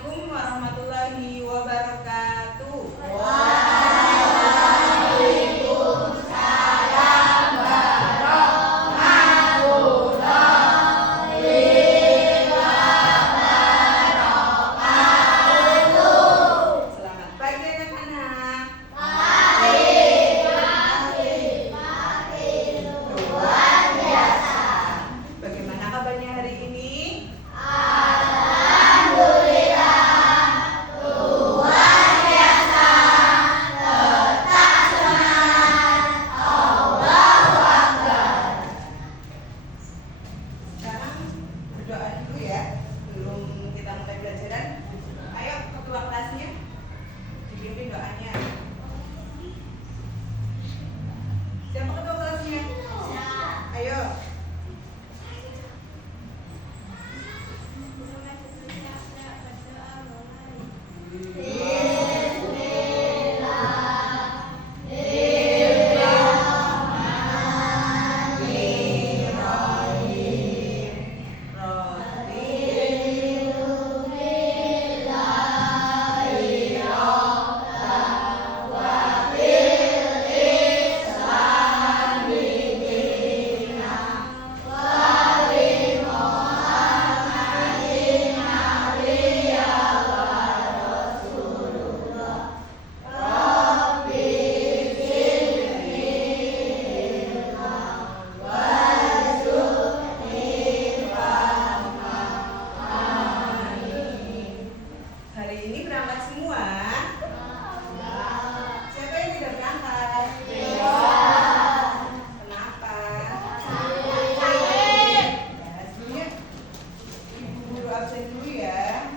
Assalamualaikum warahmatullahi wabarakatuh. Waalaikumsalam warahmatullahi wabarakatuh. Selamat pagi anak-anak. Pagi. Luar biasa. Bagaimana kabarnya hari ini? Alhamdulillah. Luar biasa. Tetap semangat. Allahu Akbar. Sekarang berdoa dulu ya, sebelum kita mulai pelajaran. Ayo ketua kelasnya dipimpin doanya. Siapa ketua kelasnya? Ayo. Hari ini berangkat semua. Siapa yang tidak berangkat? Kenapa? Ya, sebelumnya Ibu Guru absen dulu ya.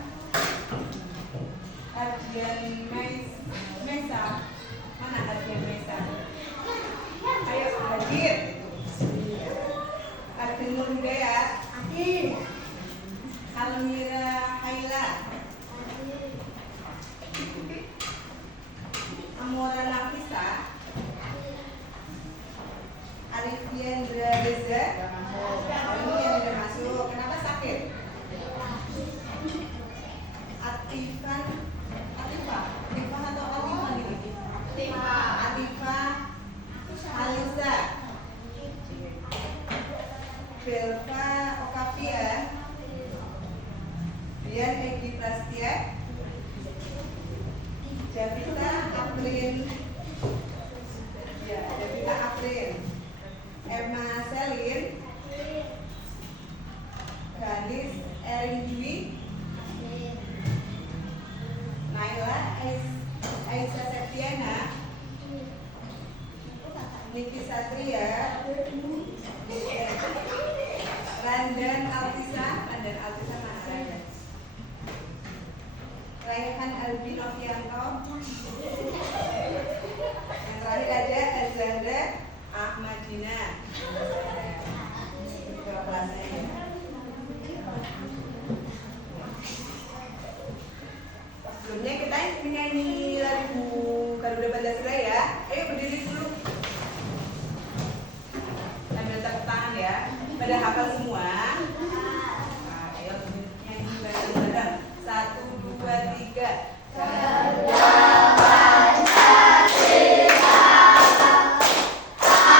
Adian Mesa. Mana Adian Mesa? Ayo hadir. Adin Nur Hidayat. Almira Haila. Amora Nafisa. Arifiendra Reza. Ini yang tidak masuk. Kenapa sakit? Atifah atau Atifah ini? Atifah Alisa. Belva Okavia. Dian Egi Prastia. Javita Aprin. Ya, Javita Aprin. Emma Selin. Ganis Erin Dwi. Naila Aisyah Septiana. Niki Satria. Randan Altisa mana Randan? Raihan Albi Novianto. Yang terakhir ada Azandra Ahmadina. Ketua kelasnya ya. Sebelumnya kita menyanyi lagu Garuda Pancasila ya. Ayo berdiri dulu. Sambil tepuk tangan ya. Pada hafal semua. Nah, ayo nyanyi bareng-bareng. 1, 2, 3. Garuda Pancasila, aku tak tunggu.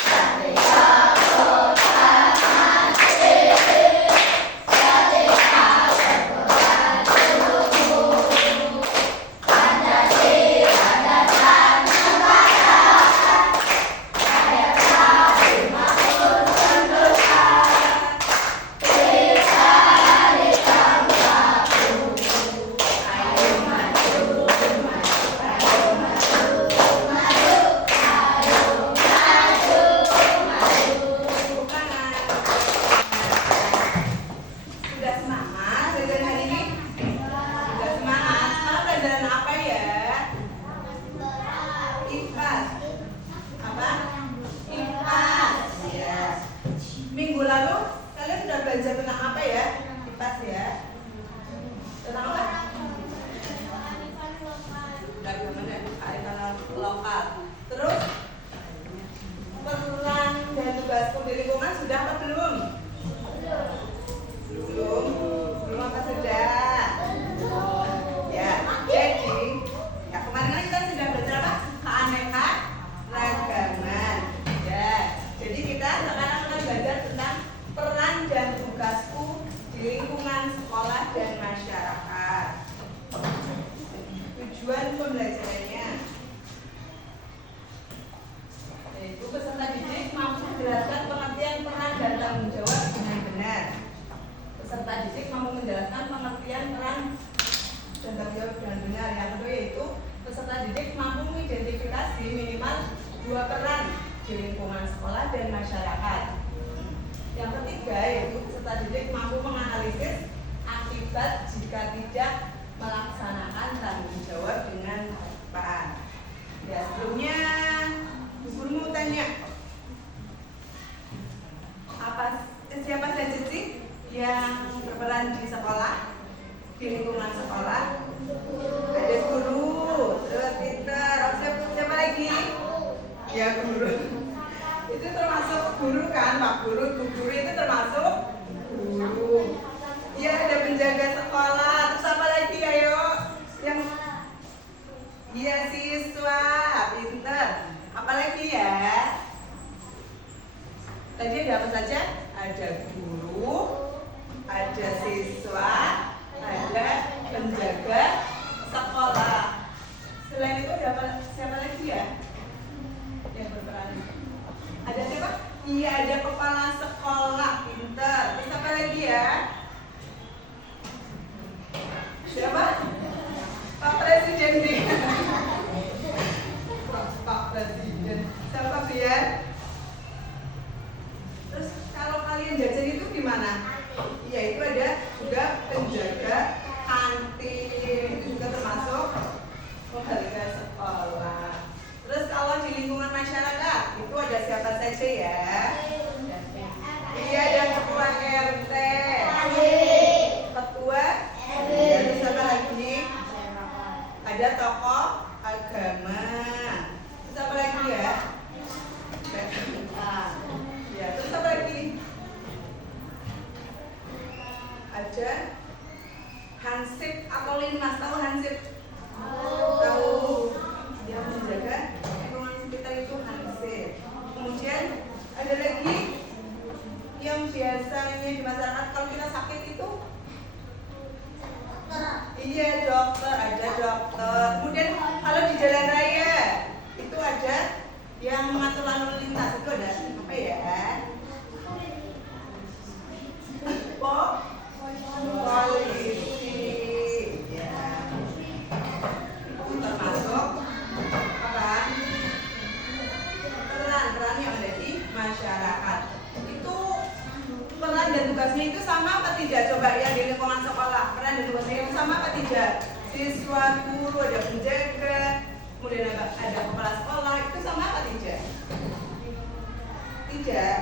Ketika kota mati, ketika berkorban tunggu. Pancasila datang kembali, saya tahu makhluk sempurna. Sudah semangat belajar hari ini? Sudah semangat. Sekarang pelajaran apa ya? IPAS. Apa? IPAS. Ya. Minggu lalu kalian sudah belajar tentang apa ya? IPAS ya. Tentang apa? Kearifan lokal. Terus peran dan tugas di lingkungan sudah apa belum? dan masyarakat. Yang ketiga yaitu peserta didik mampu menganalisis akibat jika tidak melaksanakan tanggung jawab dengan tepat. Ya, sebelumnya Bu Guru mau tanya, siapa saja sih yang berperan di sekolah, di lingkungan sekolah? Ada guru, terus pinter, siapa lagi? Ya, guru. Itu termasuk guru kan, Pak Guru, Bu Guru itu termasuk guru. Ya, ada penjaga sekolah, terus apa lagi ayo? Yang iya siswa, pinter. Apalagi ya? Tadi ada apa saja? Ada guru, ada siswa, ada penjaga sekolah. Selain itu ada siapa lagi ya yang berperan? Ada siapa? Iya, ada kepala sekolah, pinter. Terus apa lagi ya? Siapa? Pak Presiden nih. Pak Presiden. Siapa ya? Terus kalau kalian jajan itu gimana? Iya, itu ada juga penjaga kantin. Itu juga termasuk penjaga sekolah. Terus kalau di lingkungan masyarakat itu ada siapa saja ya? Iya, ada ketua RT, ketua RW, terus apa lagi? Ada tokoh agama. Terus apa lagi ya? Ya, terus apa lagi? Ada hansip atau linmas, tahu hansip? Tahu. Yang menjaga lingkungan sekitar itu hansip. Kemudian ada lagi yang biasanya di masyarakat kalau kita sakit itu, iya dokter, ada dokter. Kemudian kalau di jalan raya itu ada yang mengatur lalu lintas, itu ada apa ya? Polisi, ya. Itu termasuk apa? Peran yang ada di masyarakat. Itu peran dan tugasnya itu sama apa tidak? Coba yang di lingkungan sekolah, peran dan tugasnya itu sama apa tidak? Siswa, guru, ada penjaga, kemudian ada kepala sekolah, itu sama apa tidak? Tidak.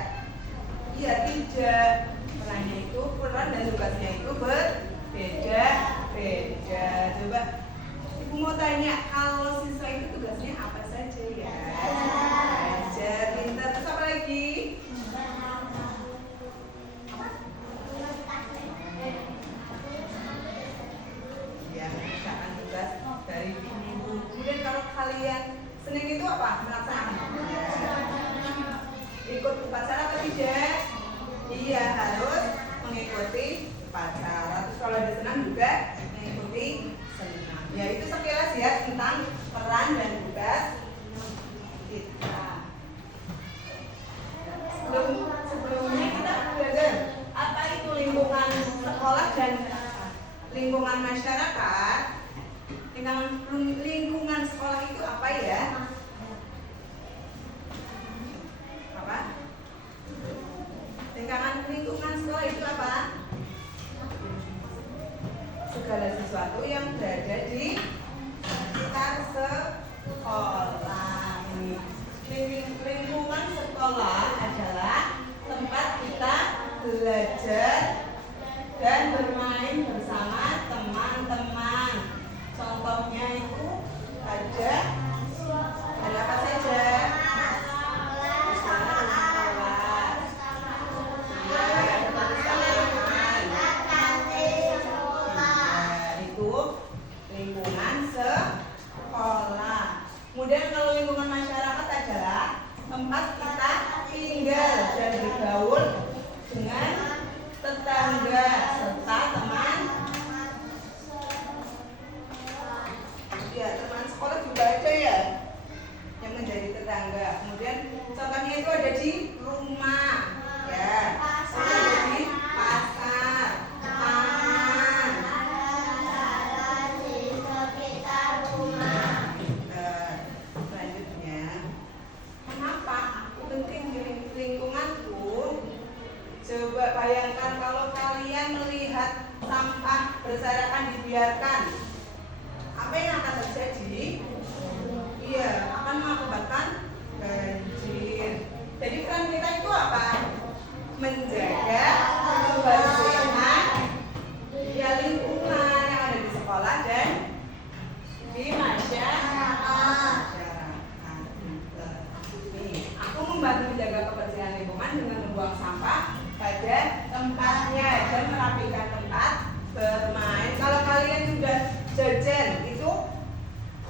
Iya, tidak. Perannya itu, peran dan tugasnya itu berbeda-beda. Coba Ibu mau tanya, kalau siswa itu tugasnya apa saja ya? Belajar, pintar, terus apa lagi? Ya, mengerjakan tugas dari guru. Kemudian kalau kalian Senin itu apa? Melaksanakan ikut upacara atau tidak? Iya, harus mengikuti upacara. Terus kalau ada senam juga mengikuti senam. Ya, itu sekilas ya tentang peran dan tugas kita. Sebelumnya kita belajar apa itu lingkungan sekolah dan lingkungan masyarakat. Lingkungan sekolah itu apa ya? Apa? Lingkungan sekolah itu apa? Segala sesuatu yang berada di sekitar sekolah. Lingkungan sekolah adalah tempat kita belajar dan bermain bersama teman-teman. Contohnya itu ada apa saja? Lingkungan sekolah. Kemudian kalau lingkungan masyarakat adalah tempat kita tinggal dan bergaul dengan tetangga serta teman. Ya, teman sekolah juga ada Coba bayangkan kalau kalian melihat sampah berserakan dibiarkan, apa yang akan terjadi? Iya, akan mengakibatkan banjir. Jadi peran kita itu apa? Menjaga kebersihan ya lingkungan yang ada di sekolah dan di masyarakat. Nih, aku membantu menjaga kebersihan lingkungan dengan membuang sampah pada tempatnya dan merapikan tempat bermain. Kalau kalian sudah jajan itu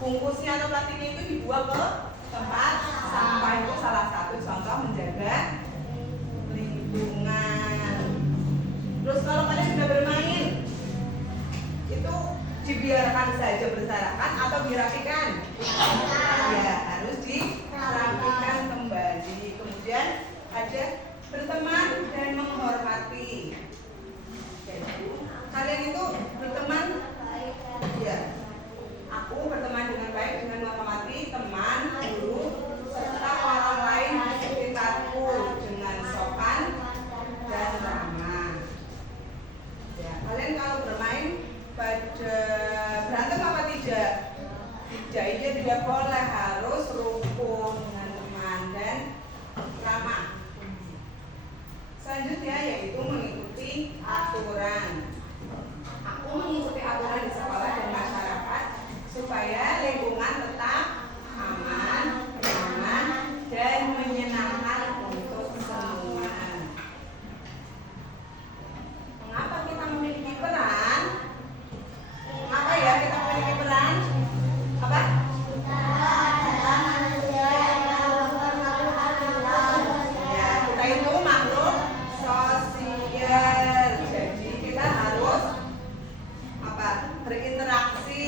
bungkusnya atau plastiknya itu dibuang ke tempat sampah, itu salah satu contoh menjaga lingkungan. Terus kalau kalian sudah bermain itu dibiarkan saja berserakan atau dirapikan? Ya, harus dirapikan kembali. Kemudian ada berteman dan menghormati. Jadi, kalian itu berteman, ya. Aku berteman dengan baik dengan menghormati teman, guru, serta orang lain di sekitarku dengan sopan dan ramah. Ya, kalian kalau bermain pada berantem apa tidak? Tidak, ini tidak boleh, harus rukun dengan teman dan ramah. Selanjutnya yaitu mengikuti aturan. Aku mengikuti aturan di sekolah dan masyarakat supaya lingkungan tetap aman, nyaman, dan menyenangkan untuk semua. Mengapa kita memiliki peran? Mengapa ya kita memiliki peran? Apa? Ya, kita itu makhluk sosial. Jadi kita harus apa? Berinteraksi.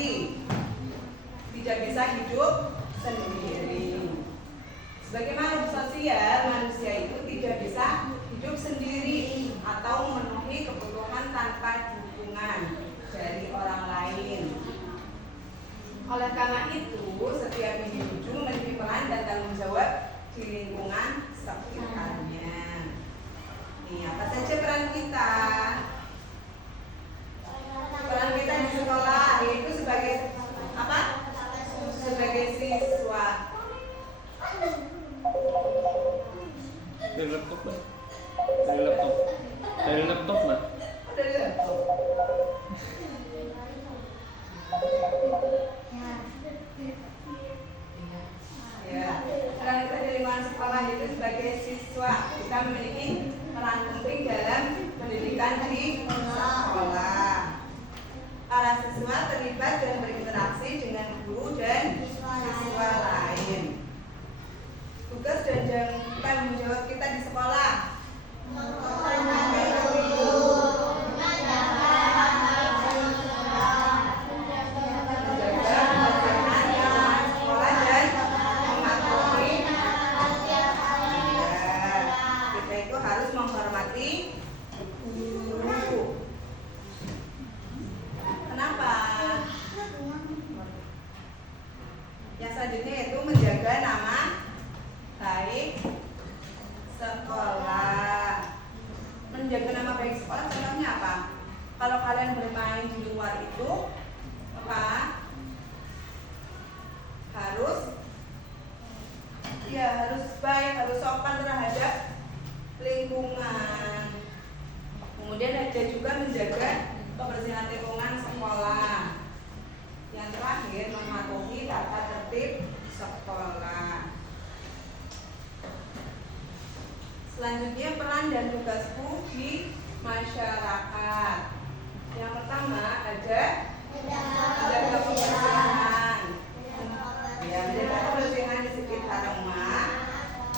Tidak bisa hidup sendiri. Sebagai makhluk sosial, manusia itu tidak bisa hidup sendiri atau memenuhi kebutuhan tanpa dukungan dari orang lain. Oleh karena itu, setiap individu memiliki peran dan tanggung jawab di lingkungan sekitarnya. Nih, apa saja peran kita? Peran kita di sekolah yaitu sebagai apa? Sebagai siswa. Dari laptop Mbak. Dari laptop. Dari laptop Mbak. Dari laptop. Ya, peran kita di lingkungan sekolah itu sebagai siswa. Kita memiliki peran penting dalam pendidikan di sekolah. Para siswa terlibat dan berinteraksi dengan guru dan siswa lain. Tugas dan tanggung jawab kita di sekolah. Kita itu harus menghormati guru. Kenapa? Yang selanjutnya yaitu menjaga nama baik sekolah. Menjaga nama baik sekolah contohnya apa? Kalau kalian bermain di luar itu apa? Harus baik, harus sopan terhadap lingkungan. Kemudian ada juga menjaga kebersihan lingkungan sekolah. Yang terakhir mematuhi tata tertib sekolah. Selanjutnya peran dan tugasku di masyarakat. Yang pertama ada menjaga kebersihan. Ya, menjaga kebersihan di sekitar rumah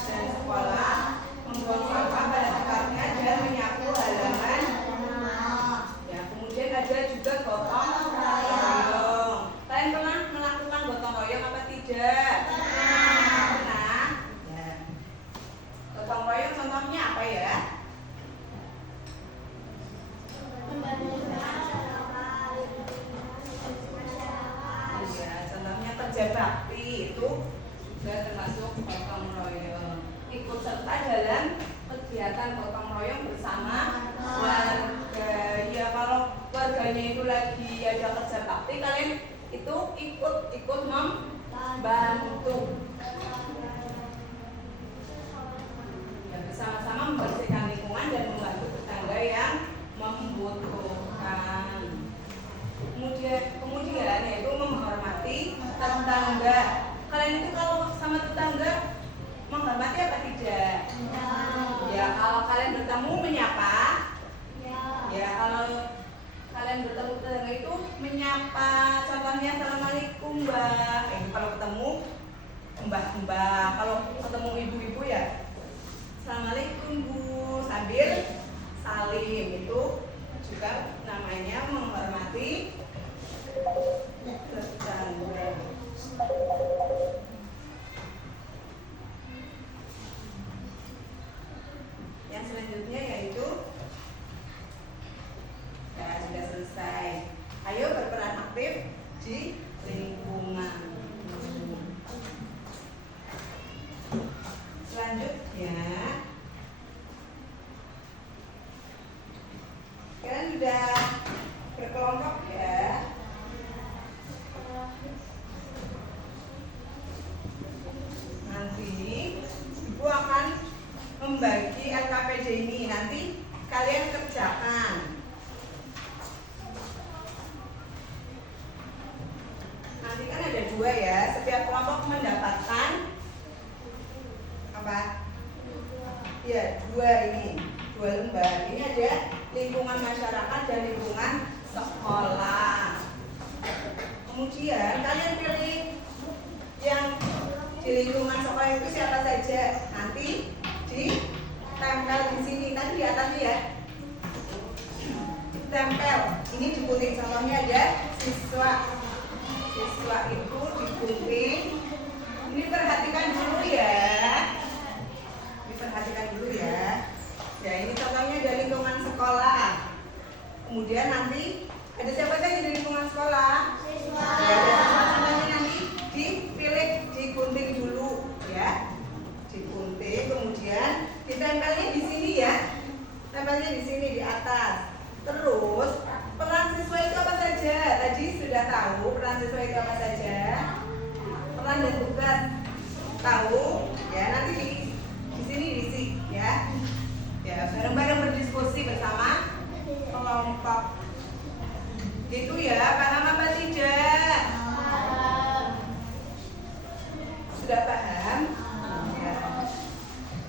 dan sekolah, membuang sampah pada tempatnya dan menyapu halaman. Ya, kemudian ada juga gotong royong. Kalian pernah melakukan gotong royong apa tidak? Pernah. Ya. Gotong royong contohnya apa ya? Ya, contohnya kerja bakti itu juga termasuk gotong royong. Ikut serta dalam kegiatan gotong royong bersama ada kerja bakti kalian itu ikut membantu. Dan bersama-sama membersihkan lingkungan dan membantu tetangga yang membutuhkan. Kemudian yaitu menghormati tetangga. Kalian itu kalau sama tetangga menghormati apa tidak? Ya, kalau kalian bertemu menyapa. Ya, kalau kalian bertemu tetangga itu menyapa. Contohnya assalamualaikum mbak. Kalau ketemu mbak. Kalau ketemu ibu-ibu ya assalamualaikum bu, sambil salim. Itu juga namanya menghormati tetangga. Yang selanjutnya yaitu ya sudah selesai. Ayo berperan aktif di lingkungan. Selanjutnya kalian sudah berkelompok ya. Nanti ibu akan membagi LKPD ini, nanti kalian kerjakan. Nanti kan ada 2 ya, setiap kelompok mendapatkan apa? Ya 2 ini, 2 lembar. Ini ada lingkungan masyarakat dan lingkungan sekolah. Kemudian kalian pilih yang di lingkungan sekolah itu siapa saja. Nanti ditempel di sini, tadi di atasnya ya. Tempel. Ini digunting, contohnya ada siswa. Siswa itu digunting. Ini perhatikan dulu ya. Diperhatikan dulu ya. Ya, ini contohnya dari lingkungan sekolah. Kemudian nanti ada siapa saja di lingkungan sekolah? Siswa. Ya, contohnya nanti dipilih, digunting dulu ya. Digunting, kemudian ditempelnya di sini ya. Tempelnya di sini di atas. Terus peran siswa itu apa saja? Tadi sudah tahu peran siswa itu apa saja. Peran dan tugas tahu ya. Nanti di sini diisi ya. Ya, bareng-bareng berdiskusi bersama kelompok. Gitu ya, paham apa tidak? Sudah paham? Ya.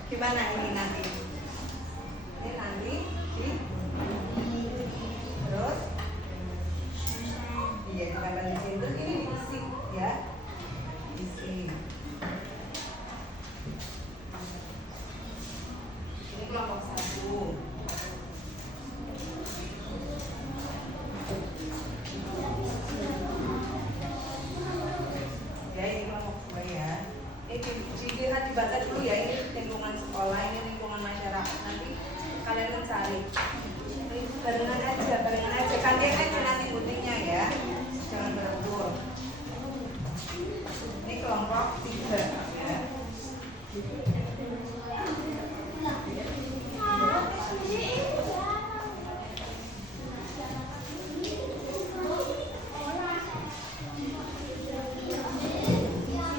Gimana ini nanti? Ini nanti terus iya ditambah di sini, terus ini diisi ya. Isi. Ini kelompok 1. Ya, ini kelompok 2 ya. Ini dilihat dibaca dulu ya. Ini lingkungan sekolah, ini lingkungan masyarakat. Nanti kalian mencari. Ini barengan aja. Kalian aja nanti guntingnya ya. Jangan berebut. Ini kelompok 3 ya.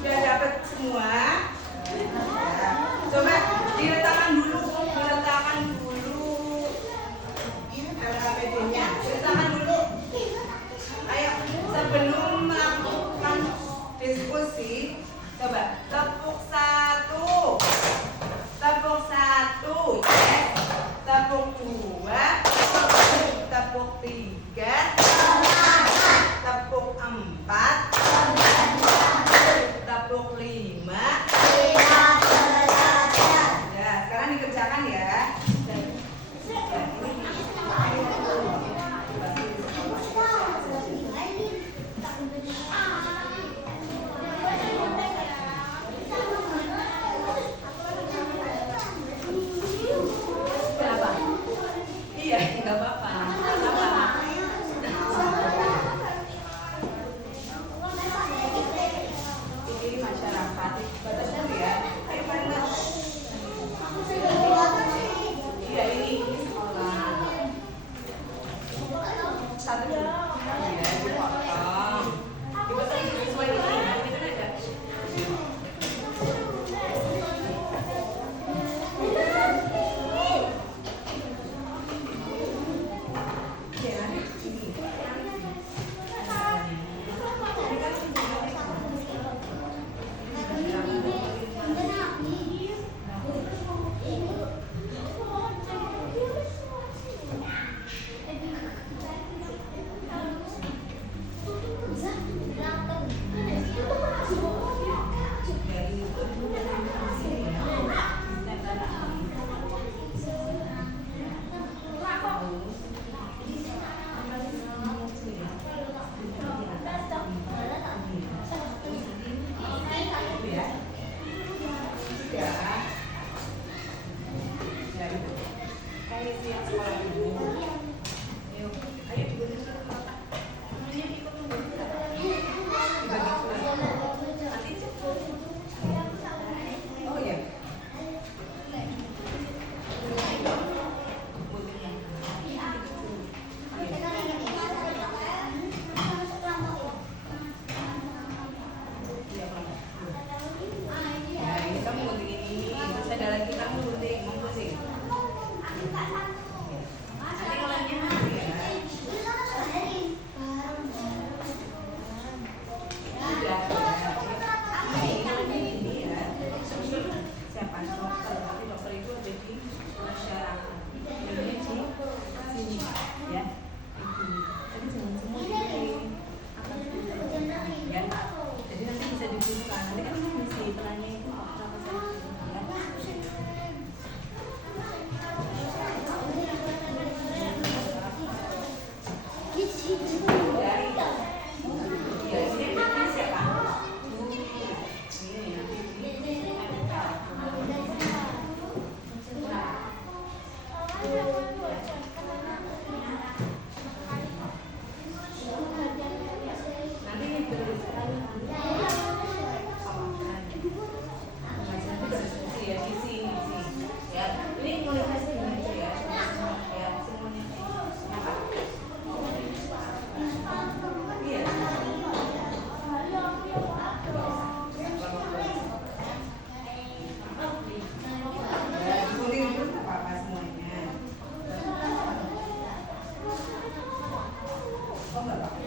Sudah dapat semua? Ya. Coba diletakkan dulu LKPD-nya. Diletakkan dulu. Ayo, sebelum melakukan diskusi, coba tepuk 1. Tepuk 1, yes. Tepuk 2. Tepuk 3. Tepuk 4. Tepuk 5. Ya, sekarang dikerjakan ya. Kenapa? Iya, nggak apa-apa. Ini masyarakat. Batas dulu ya. Ayo bareng. Nanti ditulis diskusi ya, isi. Ya, ini nulisnya sih gitu ya. Ya, semuanya. Iya. Ya, ditulis terus nggak apa-apa semuanya. Oh, nggak apa-apa.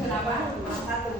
Kenapa? Kurang satu.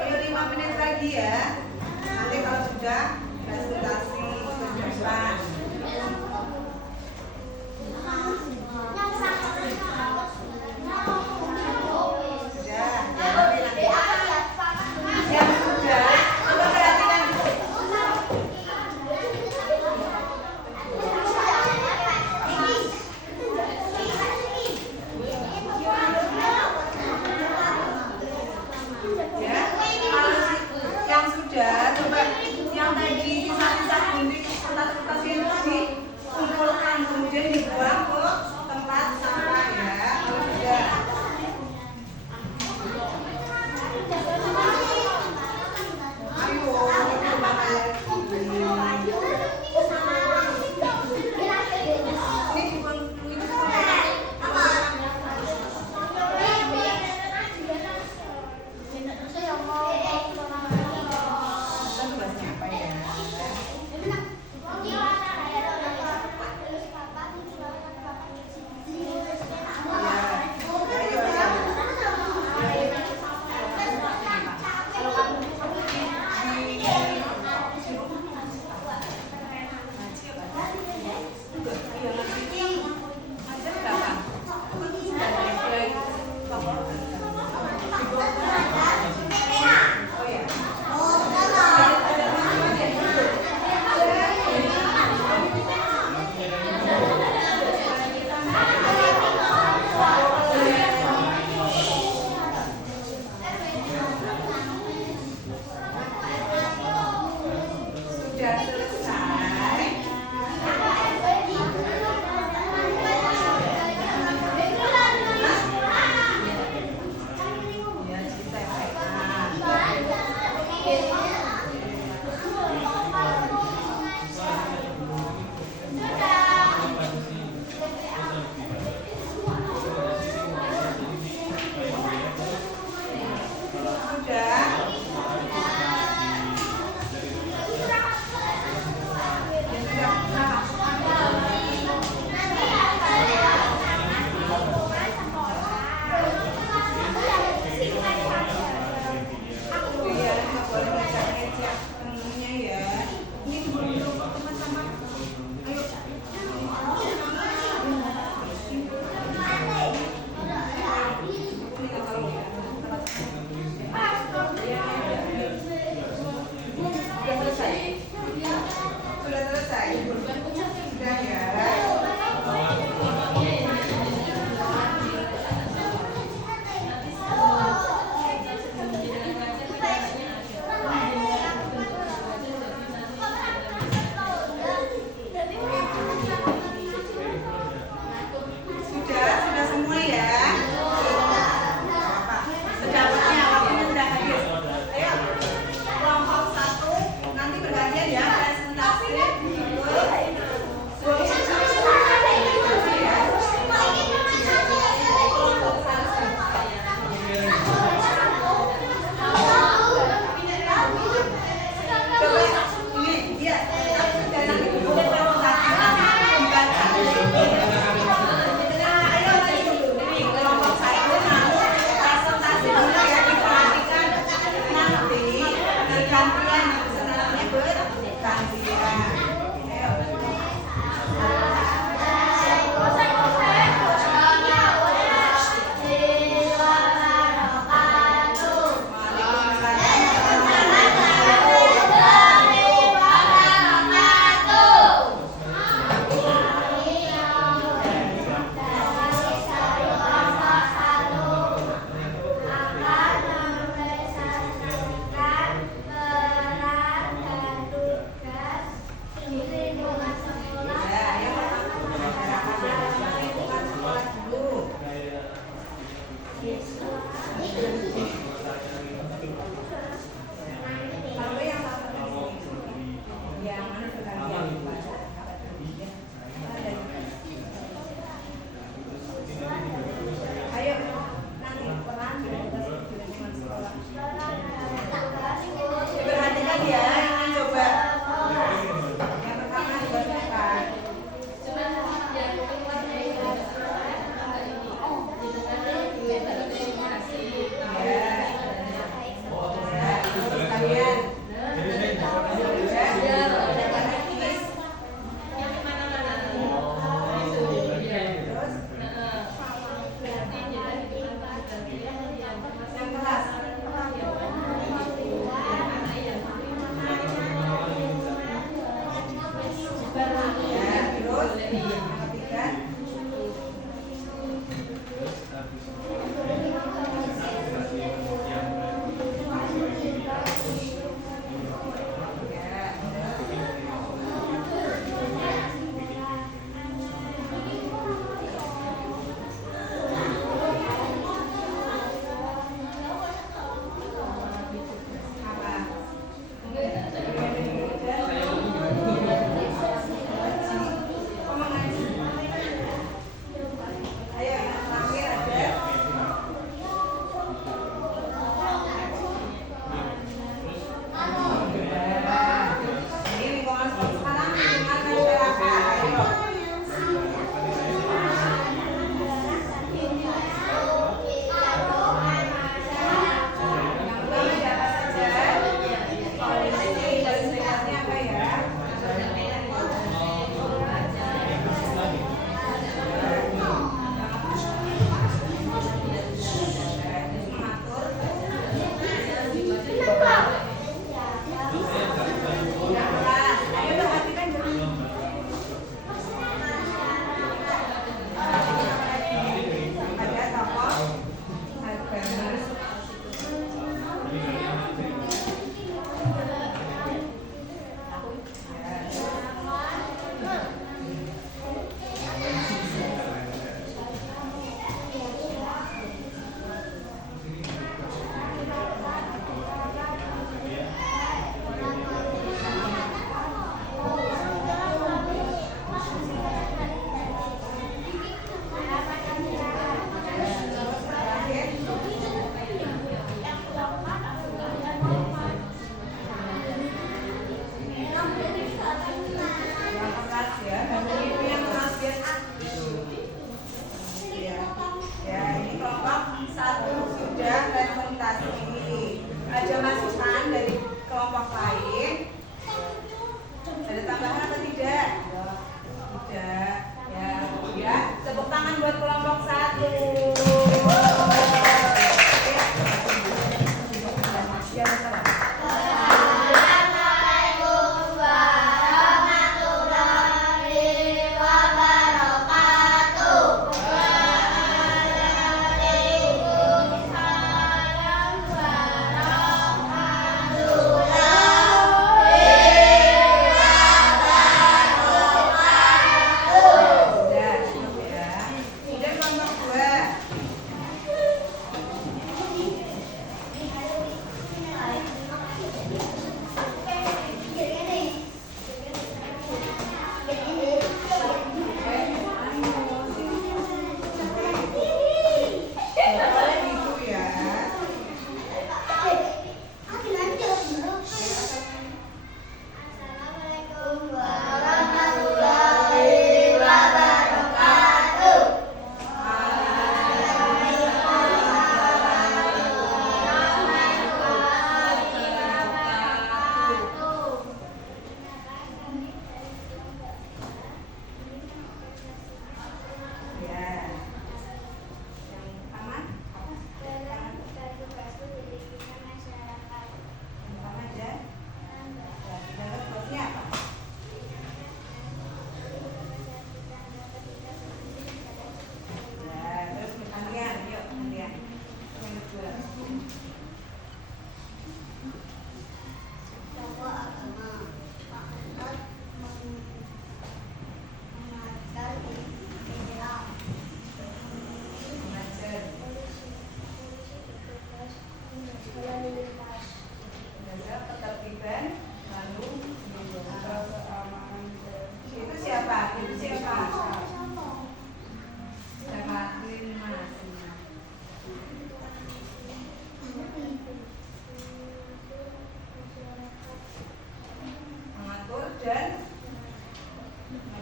Ayo 5 menit lagi ya. Nanti kalau sudah presentasi kejuruan. Sudah, jadi nanti yang sudah coba perhatikan dulu. Ya, yang sudah coba yang tadi sisa-sisa gunting kertas-kertas itu dikumpulkan kemudian dibuang ke tempat sampah ya. Kalau sudah ayo coba lagi. Ini bukan tugasnya apa ya? Sudah selesai. Ya, Terima kasih.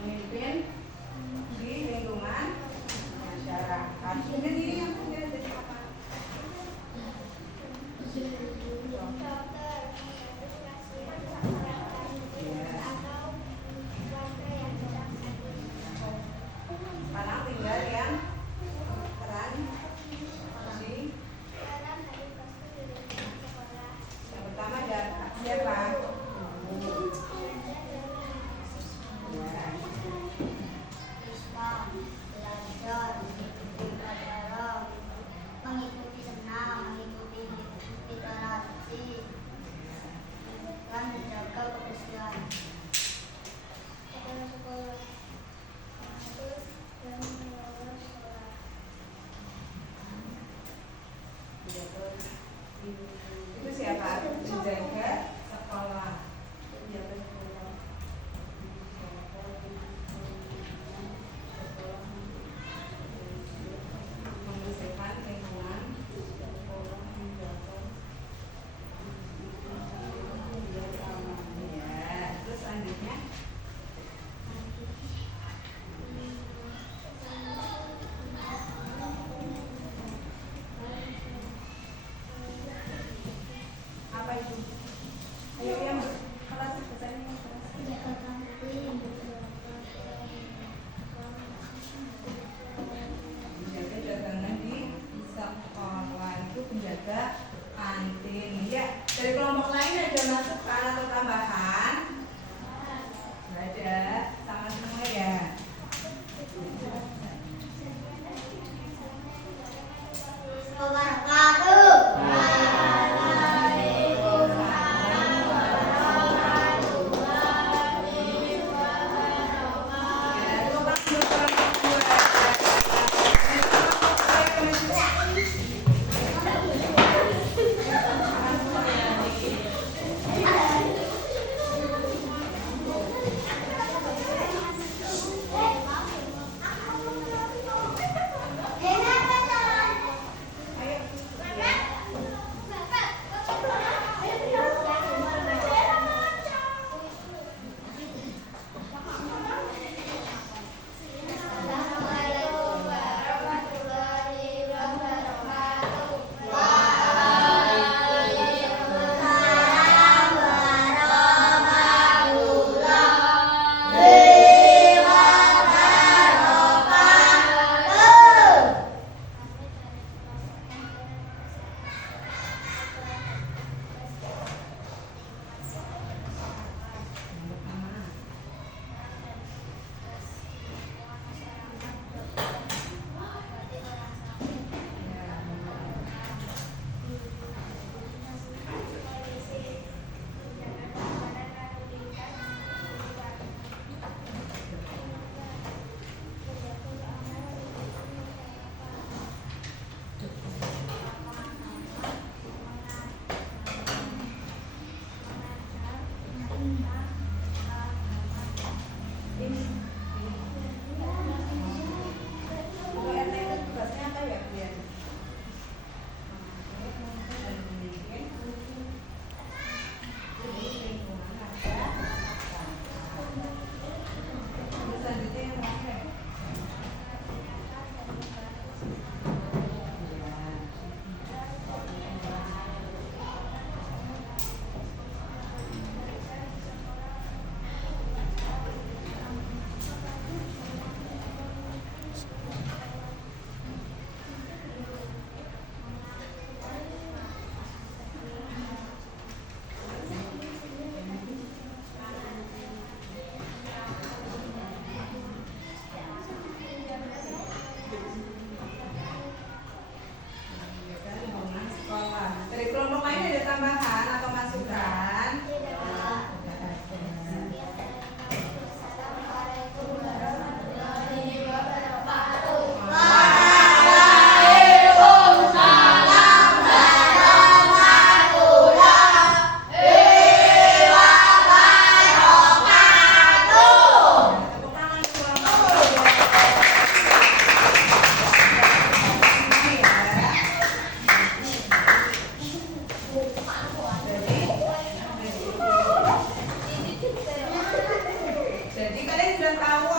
memimpin di lingkungan masyarakat. Mungkin ini yang punya jadi apa? Sekarang tinggal yang peran di yang pertama ada siapa? Belajar, mengikuti pelajaran, mengikuti senam, mengikuti literasi, dan menjaga kebersihan. Sekolah. Dan mengelola sekolah. Itu siapa? Menjaga sekolah. Menjaga sekolah. Membersihkan lingkungan sekolah, menjaga biar aman. Ya, terus selanjutnya apa itu? Ayo yang kelas bacanya yang kelas. Menjaga dagangan di sekolah itu penjaga kantin. Ya, dari kelompok lain ada masukan atau tambahan? Nggak ada, sama semua ya. Jadi kalian sudah tahu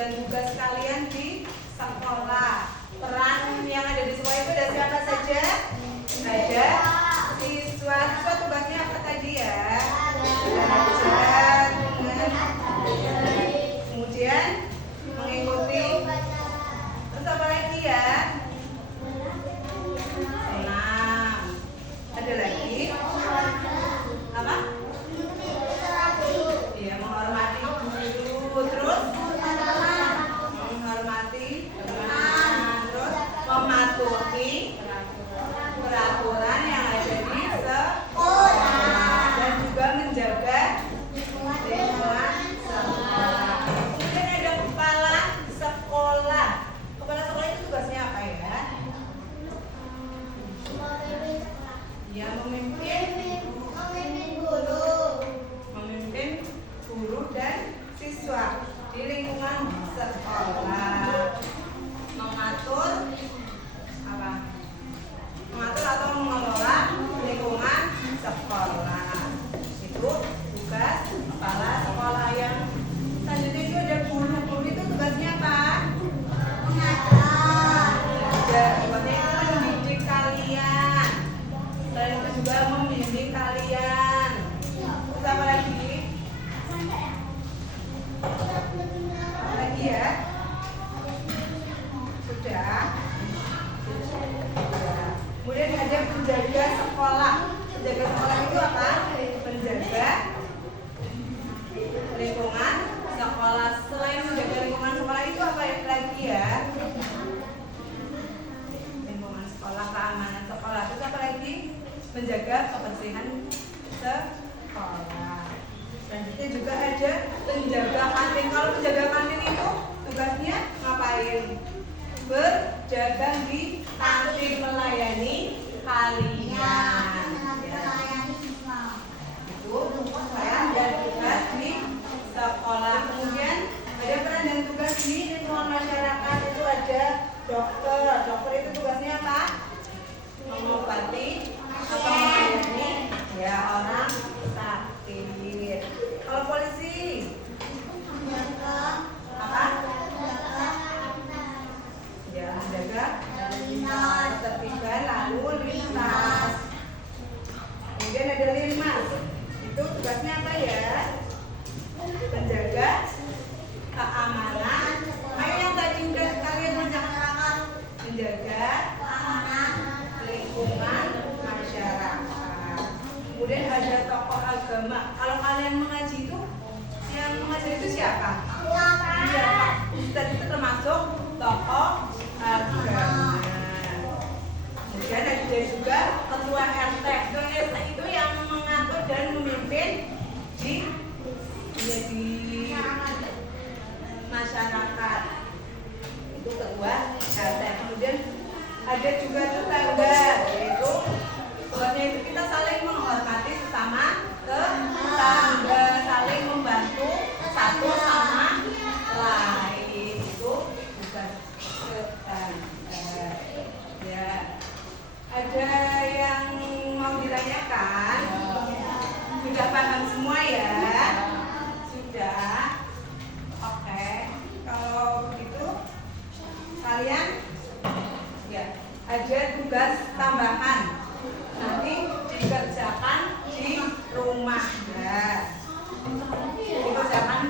dan tugas kalian di sekolah. Peran yang ada di sekolah itu ada siapa saja? Ada siswa. Siswa tugasnya apa tadi ya? Belajar, kemudian mengikuti. Terus apa lagi ya? Senam. Ada lagi? Apa? Iya, menghormati guru. Terus menghormati teman. Terus mematuhi peraturan yang ada di sekolah dan juga menjaga lingkungan sekolah. Kemudian ada kepala sekolah. Kepala sekolah itu tugasnya apa ya? Ya, memimpin guru dan siswa di lingkungan sekolah. Mengatur apa? Mengatur atau mengelola lingkungan sekolah. Itu tugas kepala sekolah. Yang selanjutnya itu ada guru. Guru itu tugasnya apa? Tugasnya itu mendidik kalian. Selain itu juga membimbing kalian. Terus apa lagi? Apa lagi ya? Sudah. Kemudian ada penjaga sekolah. Penjaga sekolah itu apa? Penjaga lingkungan sekolah. Selain menjaga lingkungan sekolah itu apa lagi ya? Lingkungan sekolah, keamanan sekolah. Terus apa lagi? Menjaga kebersihan sekolah. Selanjutnya juga ada penjaga kantin. Kalau penjaga kantin itu tugasnya ngapain? Berjaga di kantin, melayani kalian. Ya. Itu peran dan tugas di sekolah. Kemudian ada peran dan tugas di lingkungan masyarakat. Itu ada dokter. Dokter itu tugasnya apa? Mengobati atau melayani ya orang sakit. Kalau polisi apa? Ya, menjaga ketertiban lalu lintas. Kemudian ada limas. Itu tugasnya apa ya? Menjaga keamanan. Ayo yang tadi udah kalian menjaga keamanan lingkungan masyarakat. Kemudian ada tokoh agama. Kalau kalian mengaji itu, yang mengajar itu siapa? Ustaz itu termasuk tokoh agama. Kemudian ada juga ketua RT. Ketua RT itu yang mengatur dan memimpin di masyarakat. Itu ketua RT. Kemudian ada juga tetangga, yaitu tugasnya itu kita saling menghormati sesama tetangga, saling membantu satu sama lain. Itu tugas tetangga. Ya, ada yang mau ditanyakan? Sudah paham semua ya? Sudah. Oke. Kalau begitu kalian ya ada tugas tambahan nanti dikerjakan di rumah ya. Dikerjakan